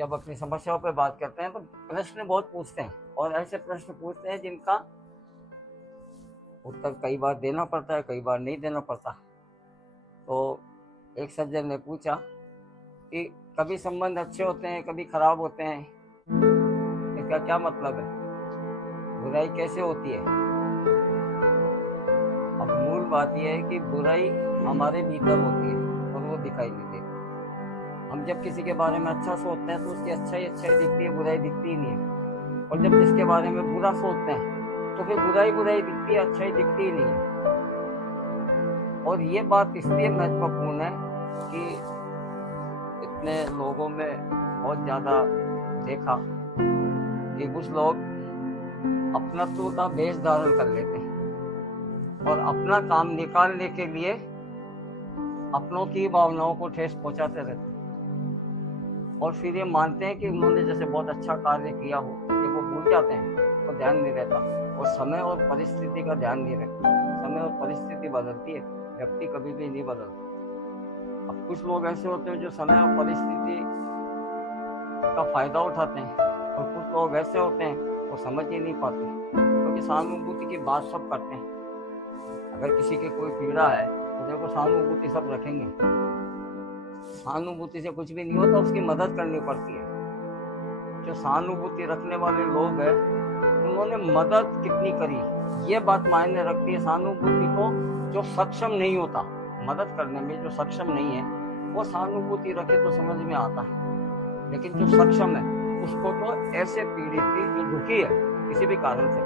जब अपनी समस्याओं पे बात करते हैं तो प्रश्न बहुत पूछते हैं और ऐसे प्रश्न पूछते हैं जिनका उत्तर कई बार देना पड़ता है, कई बार नहीं देना पड़ता। तो एक सज्जन ने पूछा कि कभी संबंध अच्छे होते हैं, कभी खराब होते हैं, इसका क्या मतलब है? बुराई कैसे होती है? अब मूल बात यह है कि बुराई हमारे भीतर होती है और वो दिखाई नहीं देती। हम जब किसी के बारे में अच्छा सोचते हैं तो उसकी अच्छाई दिखती है, बुराई दिखती ही नहीं है। और जब जिसके बारे में बुरा सोचते हैं तो फिर बुराई दिखती है, अच्छाई दिखती ही नहीं है। और ये बात इसलिए महत्वपूर्ण है कि इतने लोगों में बहुत ज़्यादा देखा कि कुछ लोग अपनत्व का भेष धारण कर लेते हैं और अपना काम निकालने के लिए अपनों की भावनाओं को ठेस पहुंचाते रहते हैं और फिर ये मानते हैं कि उन्होंने जैसे बहुत अच्छा कार्य किया हो, ये वो भूल जाते हैं और ध्यान नहीं रहता और समय और परिस्थिति का ध्यान नहीं रखते। समय और परिस्थिति बदलती है, व्यक्ति कभी भी नहीं बदलता। अब कुछ लोग ऐसे होते हैं जो समय और परिस्थिति का फायदा उठाते हैं और कुछ लोग ऐसे होते हैं वो समझ ही नहीं पाते, क्योंकि सहानुभूति की बात सब करते हैं। अगर किसी की कोई पीड़ा है तो देखो सहानुभूति सब रखेंगे, सहानुभूति से कुछ भी नहीं होता, उसकी मदद करनी पड़ती है। जो सहानुभूति रखने वाले लोग हैं उन्होंने मदद कितनी करी ये बात मायने रखती है। सहानुभूति को जो सक्षम नहीं होता मदद करने में, जो सक्षम नहीं है वो सहानुभूति रखे तो समझ में आता है, लेकिन जो सक्षम है उसको तो ऐसे पीड़ित की जो दुखी है किसी भी कारण से,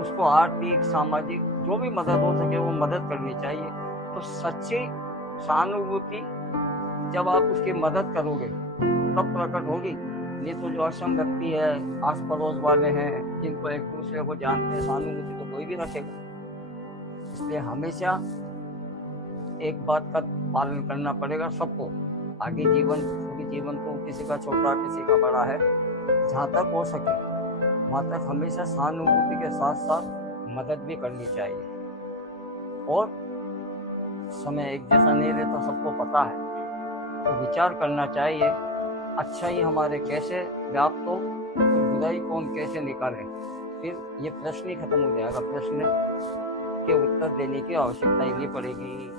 उसको आर्थिक सामाजिक जो भी मदद हो सके वो मदद करनी चाहिए। तो सच्ची सहानुभूति जब आप उसकी मदद करोगे तब प्रकट होगी। नहीं तो जो असम व्यक्ति है, आस पड़ोस वाले हैं, जिनको एक दूसरे को जानते हैं, सहानुभूति तो कोई भी रखेगा। इसलिए हमेशा एक बात का पालन करना पड़ेगा सबको। आगे जीवन, क्योंकि जीवन तो किसी का छोटा किसी का बड़ा है, जहाँ तक हो सके वहाँ तक हमेशा सहानुभूति के साथ साथ मदद भी करनी चाहिए। और समय एक जैसा नहीं रहता, सबको पता है, तो विचार करना चाहिए अच्छाई हमारे कैसे व्याप्त हो तो बुराई कौन कैसे निकाले। फिर ये प्रश्न ही खत्म हो जाएगा, प्रश्न के उत्तर देने की आवश्यकता ही नहीं पड़ेगी।